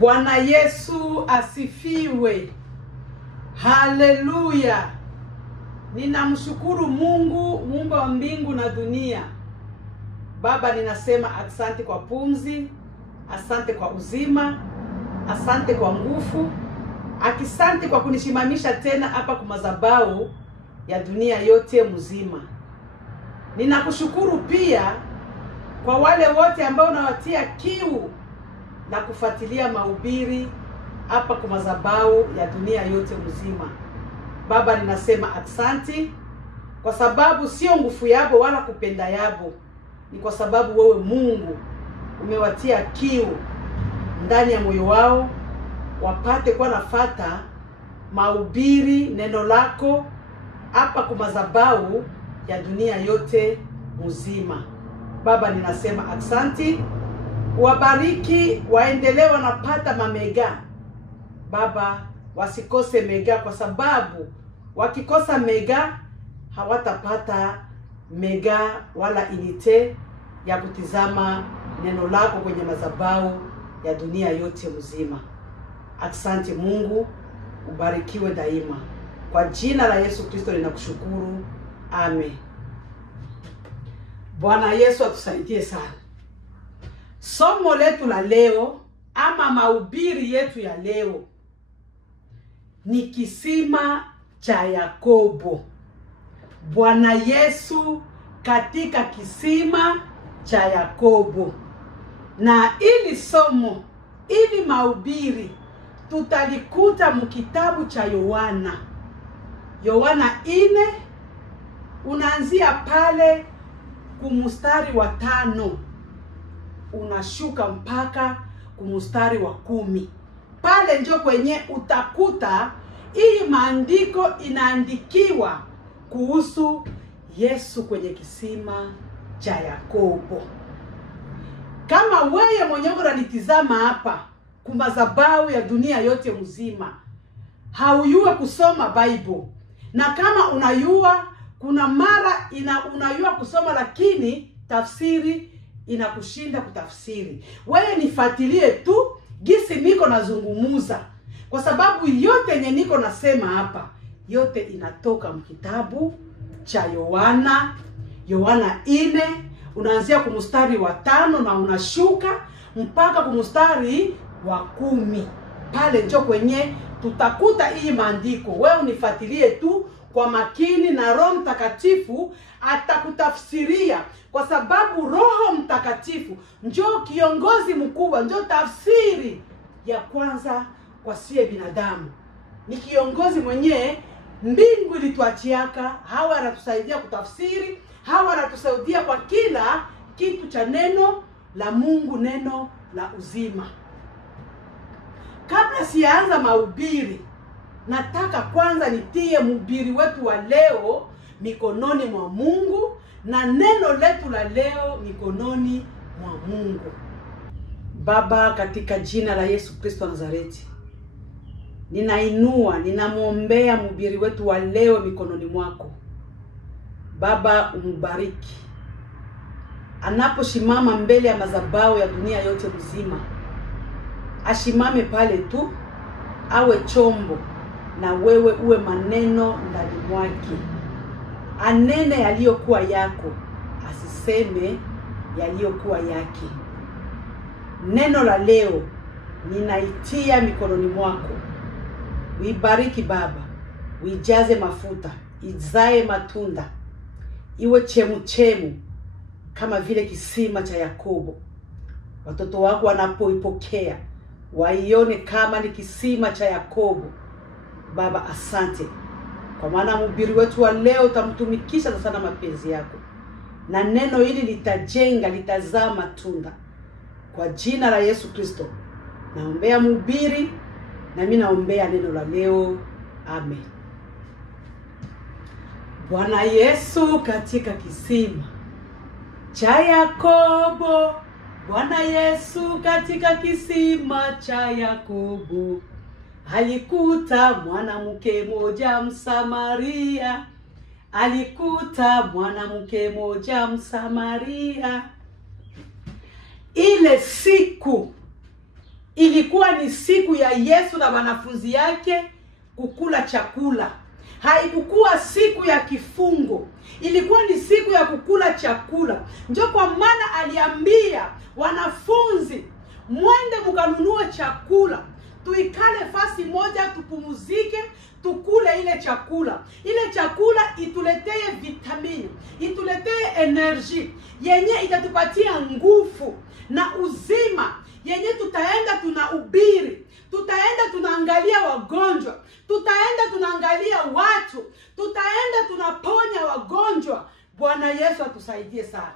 Bwana Yesu asifiwe. Haleluya. Ninamshukuru Mungu, Muumba wa mbingu na dunia. Baba, ninasema asante kwa pumzi, asante kwa uzima, asante kwa nguvu, asante kwa kunishimamisha tena hapa kwa madhabahu ya dunia yote mzima. Ninakushukuru pia kwa wale wote ambao unawatia kiu na kufuatilia mahubiri hapa kwa madhabahu ya dunia yote mzima. Baba, ninasema asante kwa sababu sio nguvu yako wala kupenda yako, ni kwa sababu wewe Mungu umewatia kiu ndani ya moyo wao wapate kwa nafata mahubiri neno lako hapa kwa madhabahu ya dunia yote mzima. Baba, ninasema asante. Wabariki, waendelee wanapata mamega. Baba, wasikose mega, kwa sababu wakikosa mega hawatapata mega wala inite ya kutizama neno lako kwenye madhabahu ya dunia yote mzima. Asante Mungu, ubarikiwe daima. Kwa jina la Yesu Kristo ninakushukuru. Amen. Bwana Yesu atusaidie sana. Somo letu la leo ama mahubiri yetu ya leo ni kisima cha Yakobo. Bwana Yesu katika kisima cha Yakobo. Na ili somo, ili mahubiri tutalikuta mkitabu cha Yohana. Yohana 4 unaanzia pale kumustari wa 5 unashuka mpaka kumustari wa 10. Pale ndio kwenye utakuta hii maandiko inaandikiwa kuhusu Yesu kwenye kisima cha Yakobo. Kama wewe mwenyewe unanitizama hapa kwa madhabahu ya dunia yote mzima, hauyua kusoma Bible, na kama unayua kuna mara unayua kusoma lakini tafsiri inakushinda kutafsiri, wewe nifuatilie tu gisi niko nazungumuza, kwa sababu yote yenye niko nasema hapa yote inatoka mkitabu cha Yohana. Yohana 4 unaanzia kumustari wa 5 na unashuka mpaka kumustari wa 10. Pale ndio kwenye tutakuta hii maandiko. Wewe unifuatilie tu kwa makini na Roho Mtakatifu atakutafsiria, kwa sababu Roho Mtakatifu ndio kiongozi mkubwa, ndio tafsiri ya kwanza kwa sie binadamu. Ni kiongozi mwenye mbingu ilituachiaka, hawa anatusaidia kutafsiri, hawa anatusaidia kwa kila kitu cha neno la Mungu, neno la uzima. Kabla sianza mahubiri, nataka kwanza nitie mhubiri wetu wa leo mikononi mwa Mungu na neno letu la leo mikononi mwa Mungu. Baba, katika jina la Yesu Kristo wa Nazareti, ninamuombea mhubiri wetu wa leo mikononi mwako. Baba, umbariki anaposhimama mbele ya madhabahu ya dunia yote mzima. Ashimame pale tu, awe chombo, na wewe uwe maneno ndani mwake. Anene yaliyokuwa yako, asiseme yaliyokuwa yake. Neno la leo ninaitia mikononi mwako. Uibariki Baba, uijaze mafuta, izae matunda, iwe chemu kama vile kisima cha Yakobo. Watoto wako wanapoipokea waione kama ni kisima cha Yakobo. Baba, asante kwa maana mhubiri wetu wa leo utamtumikisha sana mapenzi yako, na neno hili litajenga, litazaa matunda. Kwa jina la Yesu Kristo naombea mhubiri, na mimi naombea neno la leo. Amen. Bwana Yesu katika kisima cha Yakobo. Bwana Yesu katika kisima cha Yakobo alikuta mwanamke moja Msamaria. Alikuta mwanamke moja Msamaria. Ile siku ilikuwa ni siku ya Yesu na wanafunzi yake kukula chakula. Haikukuwa siku ya kifungo, ilikuwa ni siku ya kukula chakula. Ndio kwa maana aliambia wanafunzi, mwende mkanunue chakula, tuikale fasi moja, tupumuzike, tukule ile chakula. Ile chakula ituletee vitamini, ituletee energy yenye itatupatia nguvu na uzima, yenye tutaenda tunahubiri, tutaenda tunaangalia wagonjwa, tutaenda tunaangalia watu, tutaenda tunaponya wagonjwa. Bwana Yesu atusaidie sana.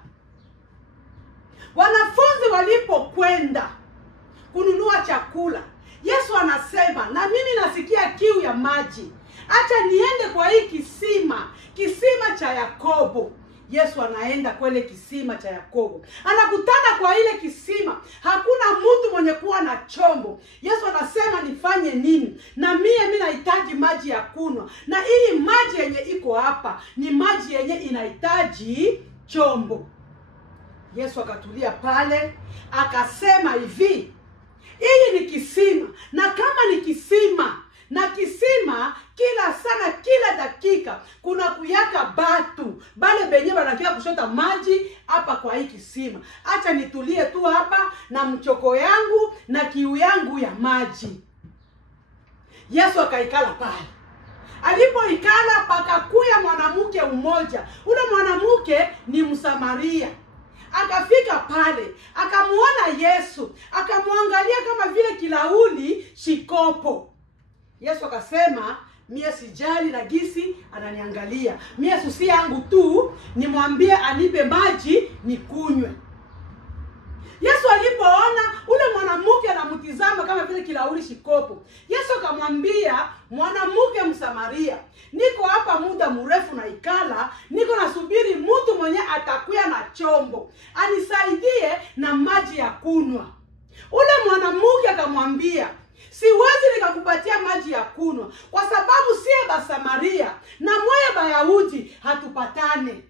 Wanafunzi walipokwenda kununua chakula, Yesu anasema, na mimi nasikia kiu ya maji, acha niende kwa hii kisima cha Yakobo. Yesu anaenda kwa ile kisima cha Yakobo, anakutana kwa ile kisima, hakuna mtu mwenye kuwa na chombo. Yesu anasema, nifanye nini? Na mimi nahitaji maji ya kunywa, na hii maji yenye iko hapa ni maji yenye inahitaji chombo. Yesu akatulia pale, akasema hivi, hii ni kisima, na kama ni kisima, na kisima kila sana kila dakika kuna kuyaka batu bale benye banakia kushota maji hapa kwa hii kisima. Acha nitulie tu hapa na mchoko yangu na kiu yangu ya maji. Yesu akaikala pale. Alipoikala pakakuya mwanamke mmoja. Ule mwanamke ni Msamaria. Akafika pale, akamuona Yesu, akamuangalia kama vile kilauli shikopo. Yesu akasema, mie sijali na gisi ananiangalia. Mie susi yangu tu nimwambie anipe maji nikunywe. Yesu alipoona ule mwanamke anamtizama kama vile kilauli shikopo, Yesu akamwambia, mwanamke Msamaria, niko hapa muda mrefu na ikala, niko nasubiri mtu mwenye atakuya na chombo anisaidie na maji ya kunywa. Ule mwanamke akamwambia, siwezi nikakupatia maji ya kunywa kwa sababu sie Basamaria na moyo Bayahudi hatupatane.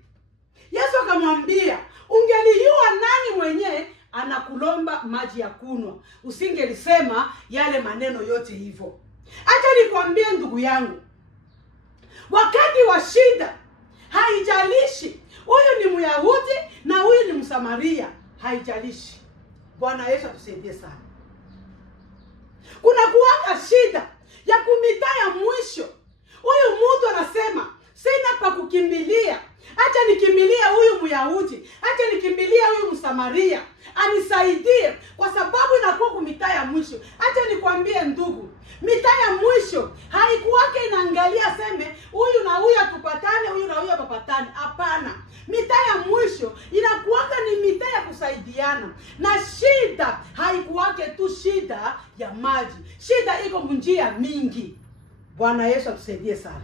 Yesu akamwambia, ungelijua nani mwenye anakulomba maji ya kunywa, usingelisema yale maneno yote hivyo. Acha nikwambie ndugu yangu, wakati wa shida haijalishi huyu ni Myahudi na huyu ni Msamaria, haijalishi. Bwana Yesu atusaidie sana. Kuna kuwaka shida ya kumita ya mwisho. Huyu mtu anasema, sina pa kukimbilia, acha nikimbilia huyu Myahudi, acha nikimbilia huyu Msamaria anisaidie, kwa sababu inakuwa kumita ya mwisho. Acha nikwambie ndugu, mita ya mwisho haikuwake inaangalia seme huyu na huyu atupatane, huyu na huyu atupatane. Hapana, mita ya mwisho inakuwaka ni mita ya kusaidiana. Na shida haikuwake tu shida ya maji, shida iko njia mingi. Bwana Yesu atusaidie sana.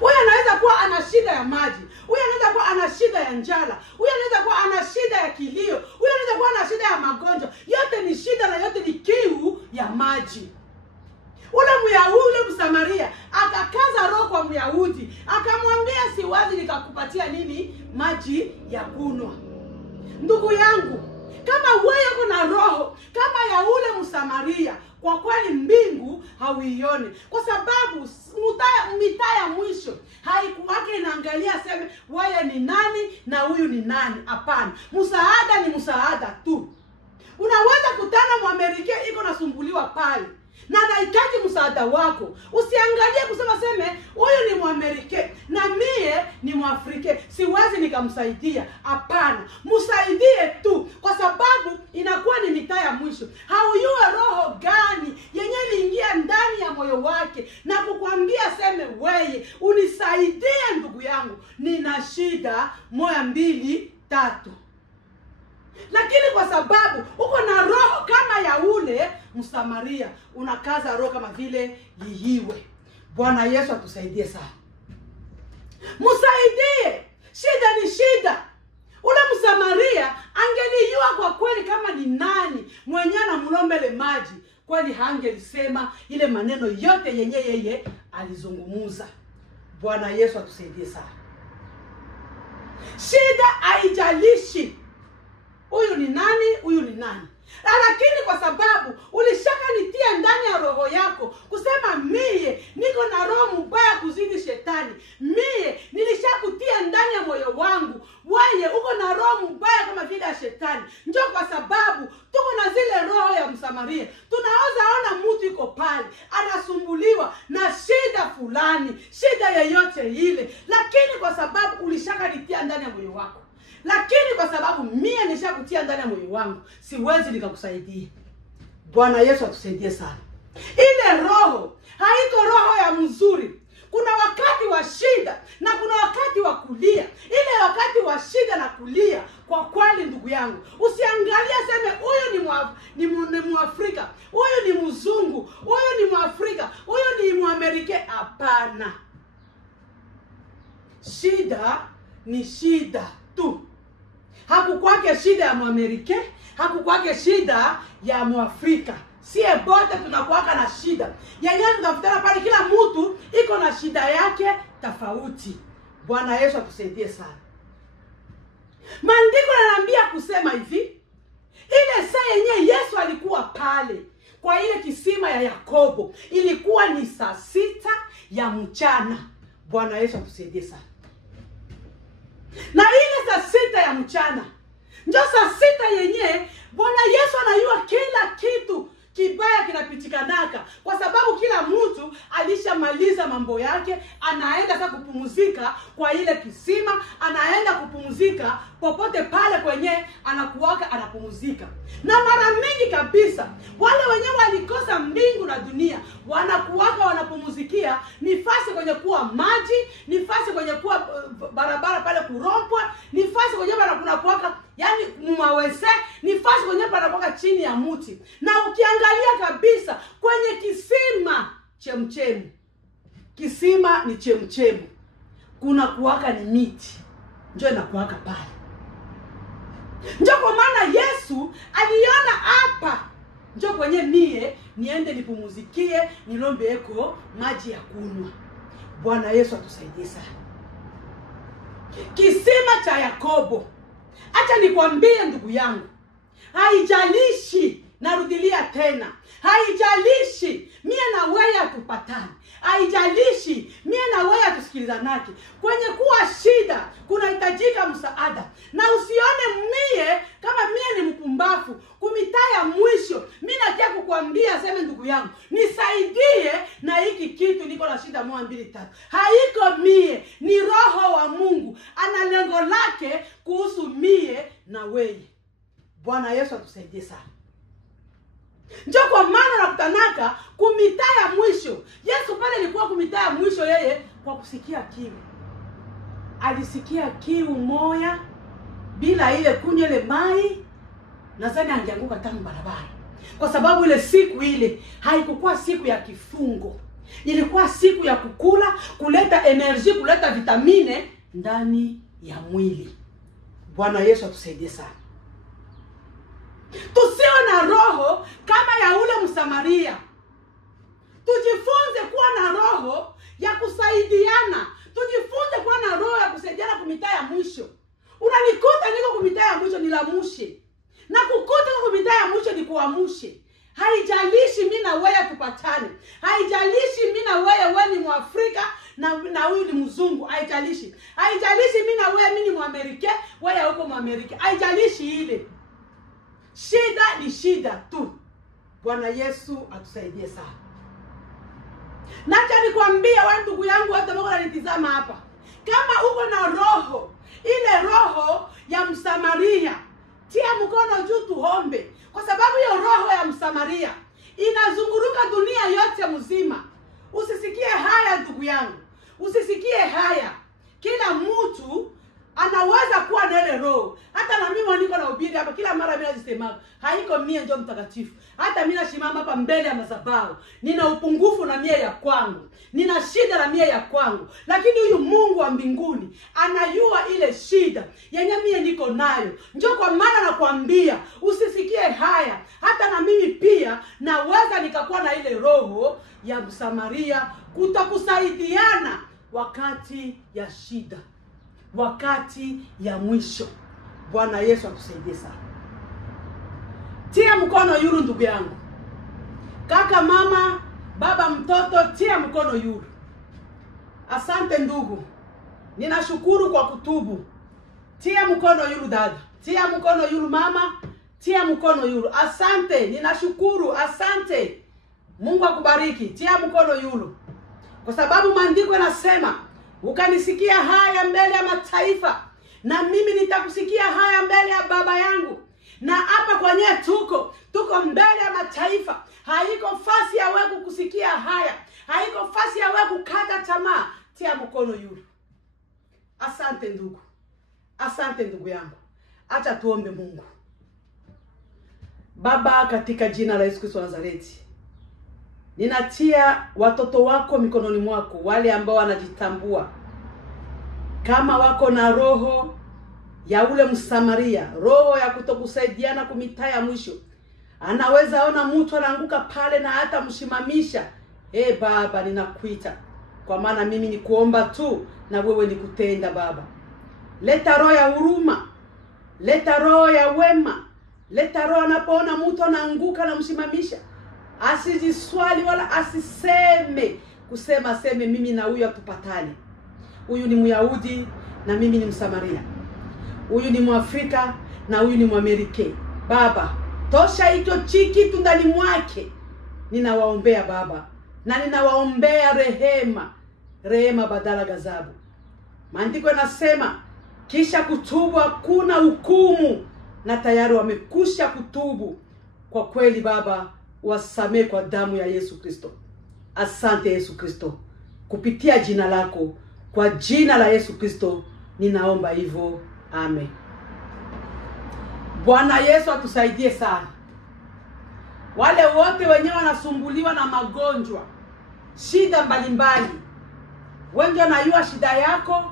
Huyu anaweza kuwa ana shida ya maji, huyu anaweza kuwa ana shida ya njala, huyu anaweza kuwa ana shida ya kilio, huyu anaweza kuwa ana shida ya magonjwa. Yote ni shida na yote ni kiu ya maji. Ule Myahudi, ule Msamaria akakaza roho kwa Myahudi, akamwambia, siwezi nikakupatia nini maji ya kunywa. Ndugu yangu, kama wewe uko na roho kama ya ule Msamaria, kwa kweli mbingu hauione, kwa sababu mita ya mwisho haikuwake inaangalia seme wewe ni nani na huyu ni nani. Hapana, msaada ni msaada tu. Unaweza kutana Mwamerika iko nasumbuliwa pale na anahitaji msaada wako, usiangalie kusema seme huyu ni Mwamerika na mie ni Mwafrika, siwezi nikamsaidia. Hapana, msaidie tu, kwa sababu inakuwa ni mita ya mwisho. Haujue roho gani yenye iliingia ndani ya moyo wake na kukwambia seme wewe unisaidie ndugu yangu, nina shida 1 2 3. Lakini kwa sababu uko na roho kama ya ule Msamaria, unakaza roho kama vile lihiwe. Bwana Yesu atusaidie sana. Msaidie. Shida ni shida. Ule Msamaria angelijua kwa kweli kama ni nani mwenye anamlombele maji, kweli hangelisema ile maneno yote yenye yeye alizungumuza. Bwana Yesu atusaidie sana. Shida haijalishi huyu ni nani, huyu ni nani. Lakini kwa sababu ulishakanitia ndani ya roho yako kusema mie niko na roho mbaya kuzidi shetani, mie nilishakutia ndani ya moyo wangu wewe uko na roho mbaya kama vile ya shetani, njoo kwa sababu tuko na zile roho ya Msamaria. Tunaweza ona mtu yuko pale anasumbuliwa na shida fulani, shida yoyote ile, lakini kwa sababu ulishakanitia ndani ya moyo wako, lakini kwa sababu mie nishakutia ndani ya moyo wangu, siwezi nikakusaidia. Bwana Yesu atusaidie sana. Ile roho haiko roho ya mzuri. Kuna wakati wa shida na kuna wakati wa kulia. Ile wakati wa shida na kulia, kwa kweli ndugu yangu, usiangalie sema huyu ni Mwafrika, huyu ni mzungu, huyu ni Mwafrika, huyu ni Mwamerika. Hapana. Shida ni shida tu. Hakukwake shida ya Mwamerika, hakukwake shida ya Mwafrika. Sie bote tunakuwaka na shida. Yenyewe tunafutana pale, kila mtu iko na shida yake tofauti. Bwana Yesu atusaidie sana. Maandiko yananiambia kusema hivi, ile saa yenyewe Yesu alikuwa pale kwa ile kisima ya Yakobo, ilikuwa ni saa 6 ya mchana. Bwana Yesu atusaidie sana. Na ile saa 6 ya mchana, ndio saa 6 yenyewe Bwana Yesu anajua kila kitu kibaya kinapitikanaka, kwa sababu kila mtu alishamaliza mambo yake, anaenda sasa kupumzika kwa ile kisima, anaenda kupumzika popote pale kwenye anakuwaka anapumzika. Na mara mingi kabisa wale wenyewe walikosa mbingu na dunia wanakuwaka wanapumzikia nifasi kwenye kuwa maji, nifasi kwenye kuwa barabara pale kurompwa, nifasi kwenye kunakuwaka yani mwawese, nifasi kwenye panakuwaka chini ya mti. Na ukiangalia kabisa kwenye kisima chemchemu, kisima ni chemchemu, kuna kuwaka ni miti, njoo inakuwaka pale. Njoo kwa maana Yesu aliona hapa, njoo kwenye mie niende nipumuzikie, nilombe eko maji ya kunywa. Bwana Yesu atusaidie sana. Kisima cha Yakobo. Acha nikwambie ndugu yangu, haijalishi, narudilia tena, haijalishi mie na wewe atupatane, haijalishi mie na wewe atusikilizanake, kwenye kuwa shida kunahitajika msaada. Na usione mie kama mie ni mpumbafu kumitaa ya mwisho mimi nataka kukuambia sema ndugu yangu nisaidie na hiki kitu, niko na shida 1 2 3. Haiko mie, ni Roho wa Mungu ana lengo lake kuhusu mie na wewe. Bwana Yesu atusaidie sana. Njoo kwa maana nakutanaka kumitaa ya mwisho. Yesu pale alikuwa kumitaa ya mwisho yeye kwa kusikia kiu. Alisikia kiu moya bila ile kunywa ile mai, nadhani angeanguka tangu barabara. Kwa sababu ile siku ile haikuwa siku ya kifungo. Ilikuwa siku ya kukula, kuleta energy, kuleta vitamine ndani ya mwili. Bwana Yesu atusaidie sana. Tusiwe na roho kama ya ule Msamaria. Tujifunze kuwa na roho ya kusaidiana. Tujifunze kuwa na roho ya kusaidiana kumitaa ya mwisho. Unanikuta niko kumitaa ya mwisho nilamushe, na kukuta niko kumitaa ya mwisho nikuamushe. Haijalishi mimi na wewe tupatane, haijalishi mimi na wewe ni Mwafrika na huyu ni mzungu, haijalishi. Haijalishi mimi na wewe ni Mwamerika, wewe huko Mwamerika, haijalishi ile. Shida ni shida tu. Bwana Yesu atusaidie sana. Nacha nikwambia wewe ndugu yangu hata mbona unanitazama hapa, kama uko na roho, ile roho ya Msamaria, tia mkono juu tuombe, kwa sababu hiyo roho ya Msamaria inazunguruka dunia yote mzima. Usisikie haya ndugu yangu, usisikie haya. Kila mtu anaweza kuwa na ile roho. Hata na mimi niko na ubiri hapa kila mara mimi nasema haiko mie ndio mtakatifu. Hata mimi nashimama hapa mbele ya madhabahu, nina upungufu na mie ya kwangu, nina shida na mie ya kwangu, lakini huyu Mungu wa mbinguni anajua ile shida yenye mie niko nayo. Njoo kwa maana nakwambia usisikie haya, hata na mimi pia naweza nikakuwa na ile roho ya Msamaria, kutakusaidiana wakati ya shida, wakati ya mwisho. Bwana Yesu atusaidie sana. tia mkono yulu ndugu yangu. Kaka, mama, baba, mtoto, tia mkono yulu. Asante ndugu. Ninashukuru kwa kutubu. Tia mkono yulu dada. Tia mkono yulu mama. Tia mkono yulu. Asante. Ninashukuru. Asante. Mungu akubariki. Tia mkono yulu. Kwa sababu maandiko yanasema, ukanisikia haya mbele ya mataifa, na mimi nitakusikia haya mbele ya baba yangu. Na hapa kwenye tuko mbele ya mataifa. Haiko fasi ya wewe kukusikia haya. Haiko fasi ya wewe kukata tamaa. Tia mkono yulu. Asante ndugu. Asante ndugu yangu. Acha tuombe Mungu. Baba, katika jina la Yesu Kristo wa Nazareti, ninatia watoto wako mikononi mwako, wale ambao wanajitambua kama wako na roho ya ule Msamaria, roho ya kutokusaidiana kumitaa ya mwisho. Anaweza ona mtu anaanguka pale na hata mshimamisha. Baba, ninakuita, kwa maana mimi ni kuomba tu na wewe ni kutenda. Baba, leta roho ya huruma, leta roho ya wema, leta roho anapoona mtu anaanguka na mshimamisha, asijiswali wala aseme mimi na huyu atupatane. Huyu ni Myahudi na mimi ni Msamaria. Huyu ni Mwafrika na huyu ni Mwamerika. Baba, tosha hicho kitu ndani mwake. Ninawaombea Baba, na ninawaombea rehema badala ghadhabu. Maandiko yanasema kisha kutubu hakuna hukumu, na tayari wamekusha kutubu. Kwa kweli Baba, wasamee kwa damu ya Yesu Kristo. Asante Yesu Kristo, kupitia jina lako, kwa jina la Yesu Kristo ninaomba hivyo. Amen. Bwana Yesu atusaidie sana. Wale wote wenyewe wanasumbuliwa na magonjwa, shida mbalimbali. Wengi wanajua shida yako,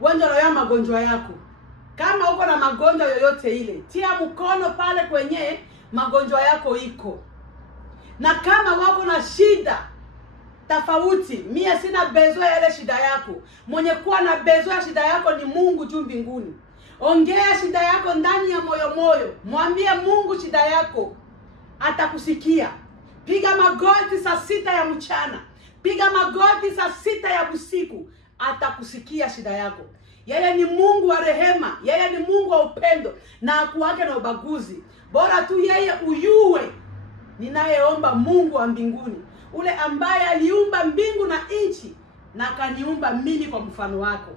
wengi wanajua magonjwa yako. Kama uko na magonjwa yoyote ile, tia mkono pale kwenye magonjwa yako iko. Na kama wako na shida tofauti, mimi sina bezo ya ile shida yako. Mwenye kuwa na bezo ya shida yako ni Mungu juu mbinguni. Ongea shida yako ndani ya moyo. Mwambie Mungu shida yako, atakusikia. Piga magoti saa 6 ya mchana. Piga magoti saa 6 ya usiku. Atakusikia shida yako. Yeye ni Mungu wa rehema. Yeye ni Mungu wa upendo, na hakuwake na ubaguzi. Bora tu yeye uyue. Ninayeomba Mungu wa mbinguni, ule ambaye aliumba mbingu na nchi, na akaniumba mimi kwa mfano wako.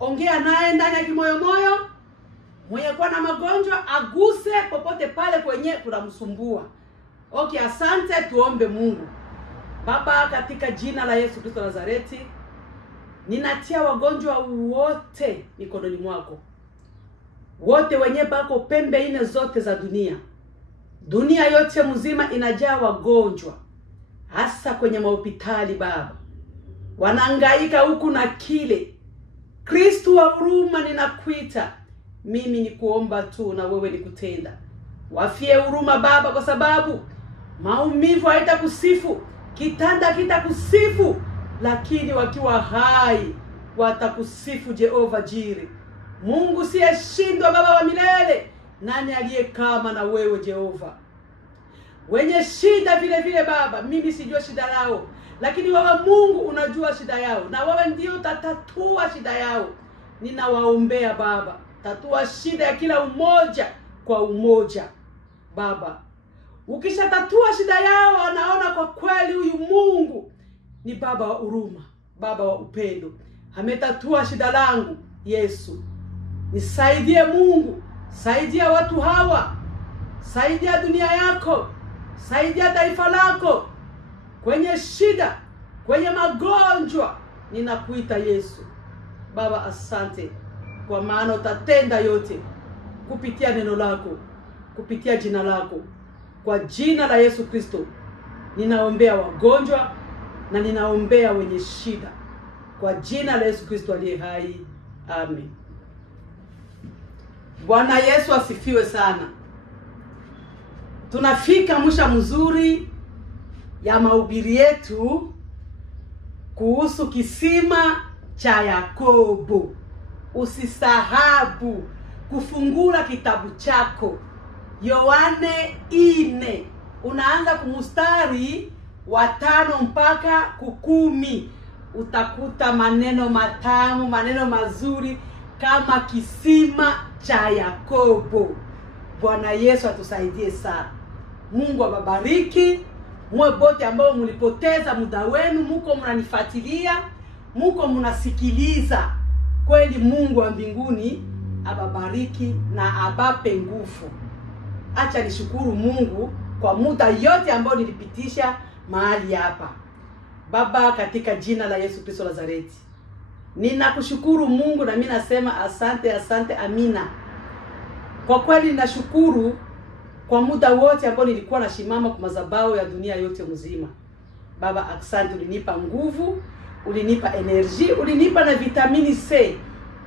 Ongea naye ndani ya kimoyo. Mwenye kuwa na magonjwa aguse popote pale kwenye kunamsumbua. Okay, asante. Tuombe Mungu. Baba, katika jina la Yesu Kristo Nazareti, ninatia wagonjwa wote mikononi mwako. Wote wenye bako pembe 4 zote za dunia. Dunia yote mzima inajaa wagonjwa, hasa kwenye mahospitali Baba. Wanahangaika huku na kile. Kristo wa huruma, ninakuita. Mimi ni kuomba tu na wewe ni kutenda. Wafie huruma Baba, kwa sababu maumivu haitakusifu, kitanda kitakusifu, lakini wakiwa hai watakusifu Jehova Jire. Mungu siyeshindwa, Baba wa milele. Nani aliye kama na wewe Jehova? Wenye shida vile Baba, mimi sijua shida lao, lakini wewe Mungu unajua shida yao, na wewe ndio utatatua shida yao. Ninawaombea Baba, tatua shida ya kila umoja kwa umoja Baba. Ukishatatua shida yao, wanaona kwa kweli huyu Mungu ni Baba wa huruma, Baba wa upendo. Ametatua shida langu. Yesu, nisaidie Mungu. Saidia watu hawa. Saidia dunia yako. Saidia taifa lako kwenye shida, kwenye magonjwa. Ninakuita Yesu. Baba, asante, kwa maana utatenda yote kupitia neno lako, kupitia jina lako. Kwa jina la Yesu Kristo ninaombea wagonjwa na ninaombea wenye shida, kwa jina la Yesu Kristo aliye hai. Amen. Bwana Yesu asifiwe sana. Tunafika mwisho mzuri ya mahubiri yetu kuhusu kisima cha Yakobo. Usisahau kufungula kitabu chako Yohane 4 unaanza kumustari wa 5 mpaka 10. Utakuta maneno matamu, maneno mazuri kama kisima cha Yakobo. Bwana Yesu atusaidie sana. Mungu awabariki. Mwe bote ambao mlipoteza muda wenu, muko mnanifuatilia, muko mnasikiliza. Kweli Mungu wa mbinguni ababariki na abape nguvu. Acha nishukuru Mungu kwa muda yote ambao nilipitisha mahali hapa. Baba, katika jina la Yesu Kristo Nazareti, ninakushukuru Mungu na mimi nasema asante, asante, amina. Kwa kweli ninashukuru kwa muda wote ambao nilikuwa nashimama kwa madhabahu ya dunia yote mzima. Baba, asante, ulinipa nguvu, ulinipa energy, ulinipa na vitamini C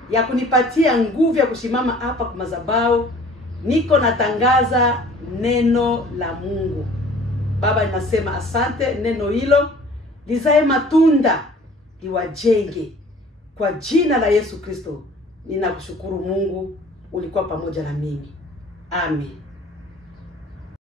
ya kunipatia nguvu ya kushimama hapa kwa madhabahu. Niko natangaza neno la Mungu. Baba, ninasema asante, neno hilo lizae matunda, liwajenge. Kwa jina la Yesu Kristo ninakushukuru Mungu, ulikuwa pamoja na mimi. Amen.